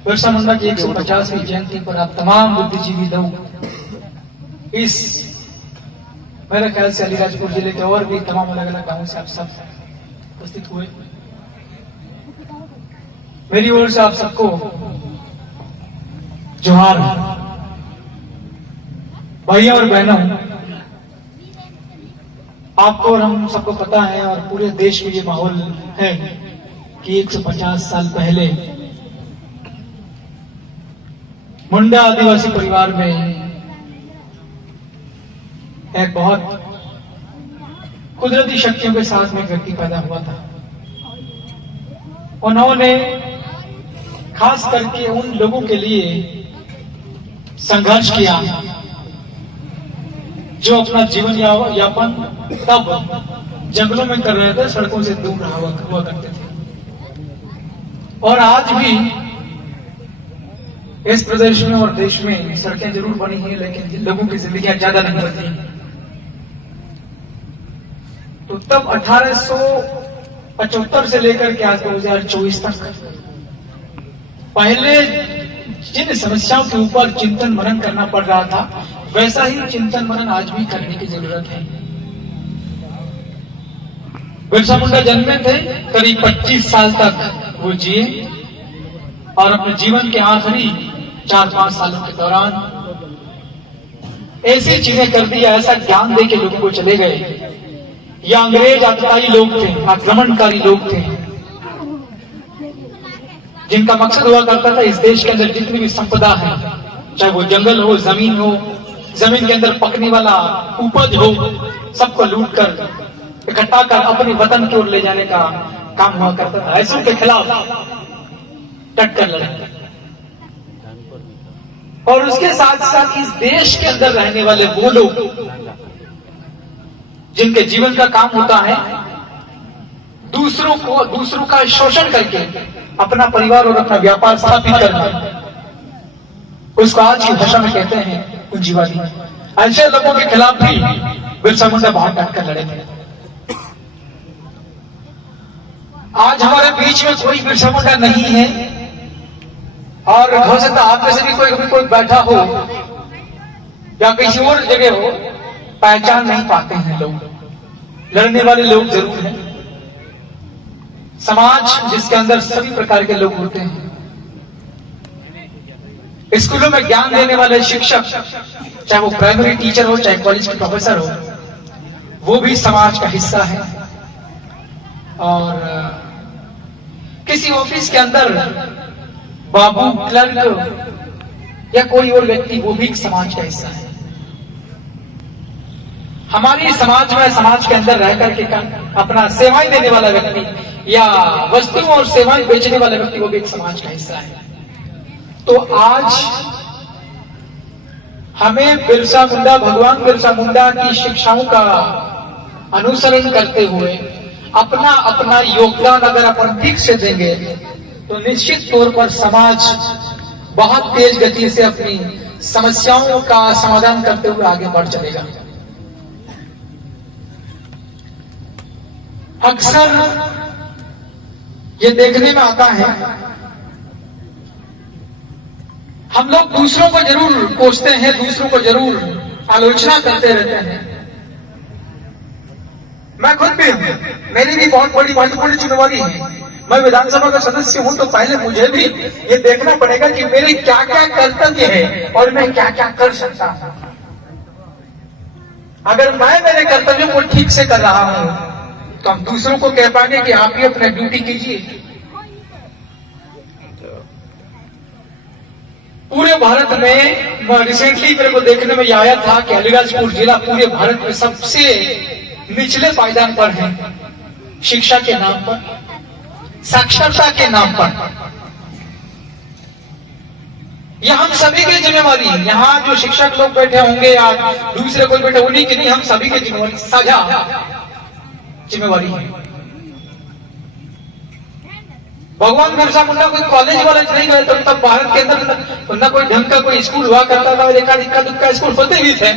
बिरसा मुंडा की 150वीं जयंती पर आप तमाम बुद्धिजीवी लोग इस मेरे ख्याल से अलीराजपुर जिले के और भी तमाम अलग अलग गांवों से आप सब उपस्थित हुए। मेरी ओर से आप सबको जोहार। भाइयों और बहनों, आपको और हम सबको पता है और पूरे देश में ये माहौल है कि 150 साल पहले मुंडा आदिवासी परिवार में एक बहुत कुदरती शक्तियों के साथ में एक व्यक्ति पैदा हुआ था। उन्होंने खास करके उन लोगों के लिए संघर्ष किया जो अपना जीवन यापन तब जंगलों में कर रहे थे, सड़कों से दूर हुआ करते थे। और आज भी इस प्रदेश में और देश में सड़कें जरूर बनी हैं, लेकिन लोगों की जिंदगियां ज्यादा नहीं बदली। तो तब 1875 से लेकर के आज 2024 तक पहले जिन समस्याओं के ऊपर चिंतन मनन करना पड़ रहा था, वैसा ही चिंतन मनन आज भी करने की जरूरत है। बिरसा मुंडा जन्मे थे, करीब 25 साल तक वो जिए और अपने जीवन के आखिरी 4-5 सालों के दौरान ऐसी चीजें कर दी, ऐसा ज्ञान दे के लोगों को चले गए। ये अंग्रेज आतताई लोग थे, आक्रमणकारी लोग थे, जिनका मकसद हुआ करता था इस देश के अंदर जितनी भी संपदा है, चाहे वो जंगल हो, जमीन हो, जमीन के अंदर पकने वाला उपज हो, सबको लूट कर इकट्ठा कर अपने वतन की ओर ले जाने का काम हुआ करता था। ऐसों के खिलाफ डट कर लड़े। और उसके साथ साथ इस देश के अंदर रहने वाले वो लोग जिनके जीवन का काम होता है दूसरों का शोषण करके अपना परिवार और अपना व्यापार स्थापित करना, उसको आज की भाषा में कहते हैं पूंजीवादी। ऐसे लोगों के खिलाफ भी बिरसा मुंडा बहुत डट कर लड़े थे। आज हमारे बीच में कोई बिरसा मुंडा नहीं है, और हो सकता आप में से भी कोई बैठा हो या किसी और जगह हो, पहचान नहीं पाते हैं लोग। लड़ने वाले लोग जरूर हैं। समाज जिसके अंदर सभी प्रकार के लोग होते हैं, स्कूलों में ज्ञान देने वाले शिक्षक, चाहे वो प्राइमरी टीचर हो, चाहे कॉलेज के प्रोफेसर हो, वो भी समाज का हिस्सा है। और किसी ऑफिस के अंदर बाबू, क्लर्क या कोई और व्यक्ति, वो भी समाज का हिस्सा है। हमारी समाज में, समाज के अंदर रह करके अपना सेवाएं देने वाला व्यक्ति या वस्तुओं और सेवाएं बेचने वाला व्यक्ति, वो भी एक समाज का हिस्सा है। तो आज हमें बिरसा मुंडा, भगवान बिरसा मुंडा की शिक्षाओं का अनुसरण करते हुए अपना अपना योगदान अगर अपन ठीक से देंगे तो निश्चित तौर पर समाज बहुत तेज गति से अपनी समस्याओं का समाधान करते हुए आगे बढ़ चलेगा। अक्सर ये देखने में आता है, हम लोग दूसरों को जरूर कोसते हैं, दूसरों को जरूर आलोचना करते रहते हैं। मैं खुद भी हूं, मेरी भी बहुत बड़ी महत्वपूर्ण जिम्मेवारी है। मैं विधानसभा का सदस्य हूं, तो पहले मुझे भी ये देखना पड़ेगा कि मेरे क्या क्या कर्तव्य है और मैं क्या क्या कर सकता हूं। अगर मैं मेरे कर्तव्यों को ठीक से कर रहा हूं तो हम दूसरों को कह पाएंगे कि आप भी अपनी ड्यूटी कीजिए। पूरे भारत में रिसेंटली मेरे को देखने में आया था कि अलीराजपुर जिला पूरे भारत में सबसे निचले पायदान पर है, शिक्षा के नाम पर, साक्षरता के नाम पर। यह हम सभी की जिम्मेवारी है। यहाँ जो शिक्षक लोग बैठे होंगे या दूसरे कोई बैठे, उन्हीं की नहीं, हम सभी की जिम्मेवारी, साझा जिम्मेवारी है। भगवान बिरसा मुंडा कोई कॉलेज वालेज नहीं गए, तब भारत के अंदर न कोई ढंग का कोई स्कूल हुआ करता था, इक्का दुक्का स्कूल होते भी थे,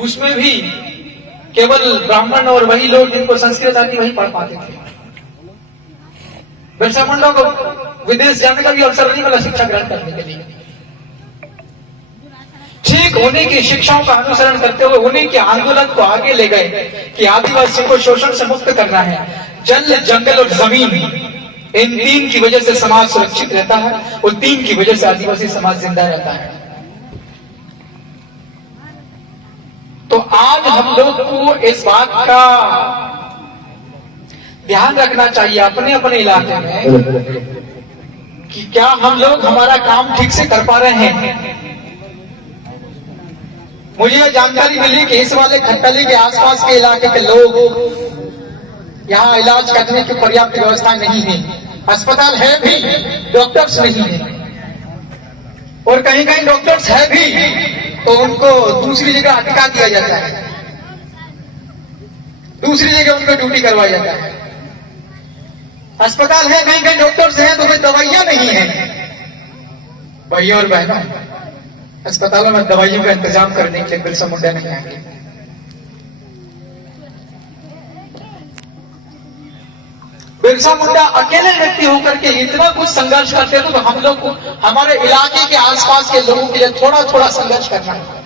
उसमें भी केवल ब्राह्मण और वही लोग जिनको संस्कृत आती वही पढ़ पाते थे। बिरसा मुंडा को विदेश जाने का भी अवसर नहीं मिला शिक्षा ग्रहण करने के लिए। ठीक उन्हीं की शिक्षाओं का अनुसरण करते हुए उन्हीं के आंदोलन को आगे ले गए कि आदिवासियों को शोषण से मुक्त करना है। जल, जंगल और जमीन, इन तीन की वजह से समाज सुरक्षित रहता है और तीन की वजह से आदिवासी समाज जिंदा रहता है। तो आज हम लोग को इस बात का ध्यान रखना चाहिए अपने अपने इलाके में कि क्या हम लोग हमारा काम ठीक से कर पा रहे हैं। मुझे यह जानकारी मिली कि इस वाले खट्टली के आसपास के इलाके के लोग यहाँ इलाज करने की पर्याप्त व्यवस्था नहीं है। अस्पताल है भी, डॉक्टर्स नहीं है, और कहीं कहीं डॉक्टर्स है भी तो उनको दूसरी जगह अटका दिया जाता है, दूसरी जगह उनको ड्यूटी करवाया जाता है। अस्पताल है, कहीं कहीं डॉक्टर्स हैं, तो फिर दवाइयां नहीं है। भाइयों और बहनों, अस्पतालों में दवाइयों का इंतजाम करने के लिए बिरसा मुंडा नहीं आएंगे। बिरसा मुंडा अकेले व्यक्ति होकर के इतना कुछ संघर्ष करते थे, तो हम लोग को हमारे इलाके के आसपास के लोगों के लिए थोड़ा थोड़ा संघर्ष करना है।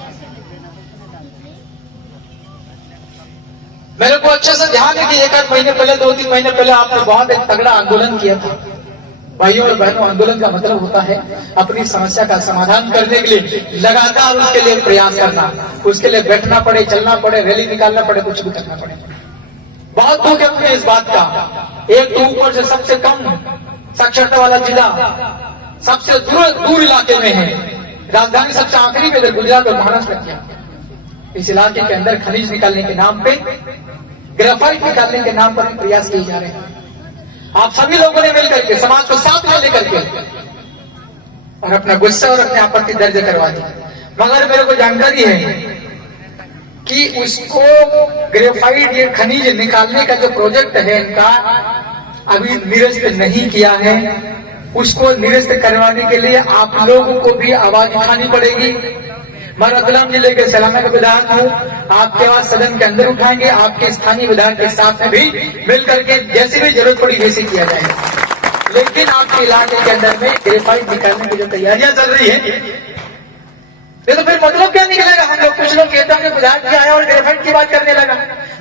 मेरे को अच्छे से ध्यान है कि 1-8 महीने पहले, 2-3 महीने पहले आपने बहुत एक तगड़ा आंदोलन किया था। भाइयों और बहनों, आंदोलन का मतलब होता है अपनी समस्या का समाधान करने के लिए लगातार उसके लिए प्रयास करना, उसके लिए बैठना पड़े, चलना पड़े, रैली निकालना पड़े, कुछ भी करना पड़े। बहुत दुख है मुझे इस बात का। एक तो ऊपर से सबसे कम साक्षरता वाला जिला सबसे दूर इलाके में है, राजधानी सबसे आखिरी पे, गुजरात और महाराष्ट्र किया। इस इलाके के अंदर खनिज निकालने के नाम पे, ग्रेफाइट निकालने के नाम पर भी प्रयास किए जा रहे हैं। आप सभी लोगों ने मिलकर के, समाज को साथ में लेकर के और अपना गुस्सा और अपनी आपत्ति दर्ज करवा दी। मगर मेरे को जानकारी है कि उसको ग्रेफाइट, ये खनिज निकालने का जो प्रोजेक्ट है इनका, अभी निरस्त नहीं किया है। उसको निरस्त करवाने के लिए आप लोगों को भी आवाज उठानी पड़ेगी। मैं रतलाम जिले के सलाना का विधायक हूँ, आपके आवाज सदन के अंदर उठाएंगे, आपके स्थानीय विधायक के साथ में भी मिलकर के जैसी भी जरूरत पड़ी वैसे किया जाएगा। लेकिन आपके इलाके के अंदर में ग्रेफाइट निकालने की जो तैयारियां चल रही है, ये तो फिर मतलब क्या निकलेगा। हम लोग, कुछ लोग कहते होंगे विधायक जी आया और ग्रेफाइट की बात करने लगा,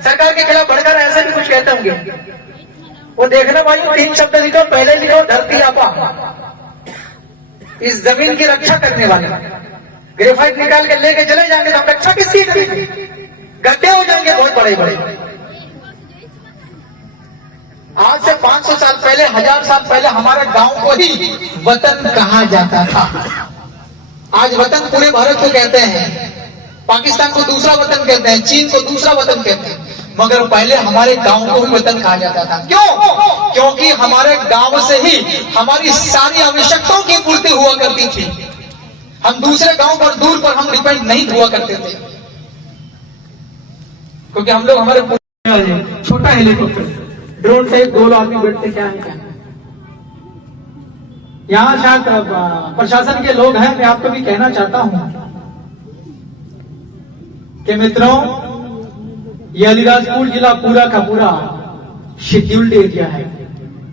सरकार के खिलाफ बढ़कर ऐसे भी कुछ कहते होंगे। वो देखना भाई, 3 शब्द लिखो, पहले लिखो धरती आपा, इस जमीन की रक्षा करने वाले। ग्रेफाइट निकाल के लेके चले जाएंगे तो हम रक्षा किसकी करेंगे? गड्ढे हो जाएंगे बहुत बड़े बड़े। आज से 500 साल पहले, 1000 साल पहले हमारे गांव को ही वतन कहा जाता था। आज वतन पूरे भारत को कहते हैं, पाकिस्तान को दूसरा वतन कहते हैं, चीन को दूसरा वतन कहते हैं, मगर पहले हमारे गांव को ही वतन कहा जाता था। क्यों? क्योंकि हमारे गांव से ही हमारी सारी आवश्यकताओं की पूर्ति हुआ करती थी। हम दूसरे गांव पर, दूर पर हम डिपेंड नहीं हुआ करते थे, क्योंकि हम लोग हमारे छोटा हेलीकॉप्टर, ड्रोन से 2 आदमी बैठते, क्या है क्या। यहाँ शायद प्रशासन के लोग हैं, मैं आपको भी कहना चाहता हूं कि मित्रों, ये अलीराजपुर जिला पूरा का पूरा शेड्यूल्ड एरिया है।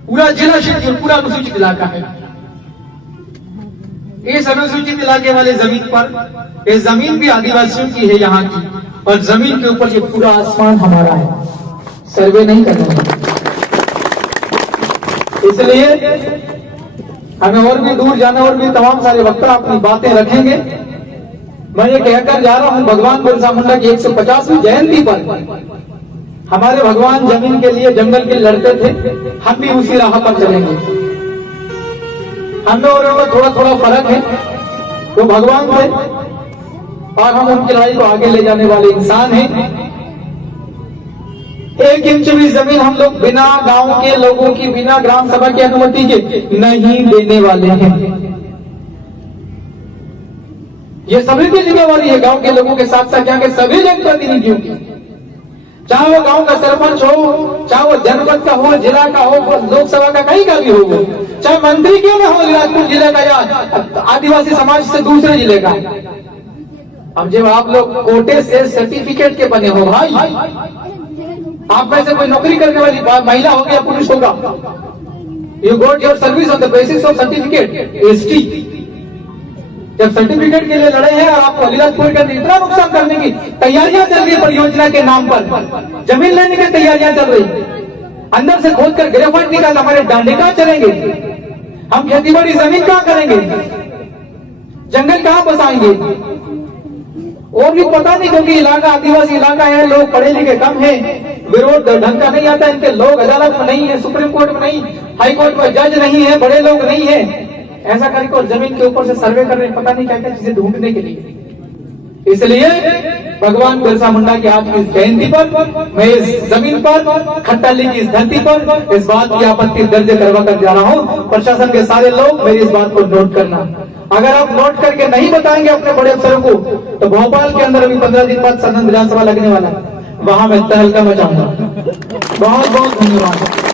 पूरा जिला शेड्यूल, पूरा अनुसूचित इलाका है। इस अनुसूचित इलाके वाले जमीन पर, ये जमीन भी आदिवासियों की है यहाँ की, और जमीन के ऊपर ये पूरा आसमान हमारा है। सर्वे नहीं करना है, इसलिए हमें और भी दूर जाना, और भी तमाम सारे वक्ता अपनी बातें रखेंगे। मैं ये कहकर जा रहा हूं, भगवान बिरसा मुंडा की 150वीं जयंती पर हमारे भगवान जमीन के लिए, जंगल के लड़ते थे, हम भी उसी राह पर चलेंगे। हमें और उनमें थोड़ा थोड़ा फर्क है, वो भगवान थे और हम उनकी लड़ाई को आगे ले जाने वाले इंसान हैं। 1 इंच भी जमीन हम लोग बिना गांव के लोगों की, बिना ग्राम सभा की अनुमति के नहीं देने वाले हैं। ये सभी की जिम्मेवारी है, गांव के लोगों के साथ साथ यहाँ के सभी जनप्रतिनिधियों की। चाहे वो गांव का सरपंच हो, चाहे वो जनपद का हो, जिला का हो, लोकसभा का कहीं का भी हो, चाहे मंत्री क्यों ना हो, अलीराजपुर जिले का या आदिवासी समाज से दूसरे जिले का। अब जब आप लोग कोटे से सर्टिफिकेट के बने हो भाई, आप में से कोई नौकरी करने वाली महिला होगी या पुरुष होगा, You got your service on the basis of certificate, ST. जब सर्टिफिकेट के लिए लड़े हैं और आपको अलीराजपुर के अंदर इतना नुकसान करने की तैयारियां चल रही है परियोजना के नाम पर, जमीन लेने की तैयारियां चल रही, अंदर से खोद कर ग्रेफाइट निकाल, हमारे डांडे कहां चलेंगे, हम खेतीबाड़ी जमीन कहां करेंगे, जंगल कहां बसाएंगे। और भी पता नहीं, क्योंकि इलाका आदिवासी इलाका है, लोग पढ़े लिखे कम है, विरोध ढंग का नहीं आता इनके, लोग अदालत में नहीं है, सुप्रीम कोर्ट में नहीं, हाई कोर्ट में जज नहीं है, बड़े लोग नहीं है, ऐसा करके और जमीन के ऊपर से सर्वे कर रहे, पता नहीं क्या क्या चीजें ढूंढने के लिए। इसलिए भगवान बिरसा मुंडा की आज की इस जयंती पर मैं इस जमीन पर, खट्टाली की इस धरती पर इस बात की आपत्ति दर्ज करवा कर जा रहा हूं। प्रशासन के सारे लोग मेरी इस बात को नोट करना, अगर आप नोट करके नहीं बताएंगे अपने बड़े अफसरों को, तो भोपाल के अंदर अभी 15 दिन बाद सदन विधानसभा लगने वाला है, वहां मैं तहलका मचाऊंगा। बहुत बहुत धन्यवाद।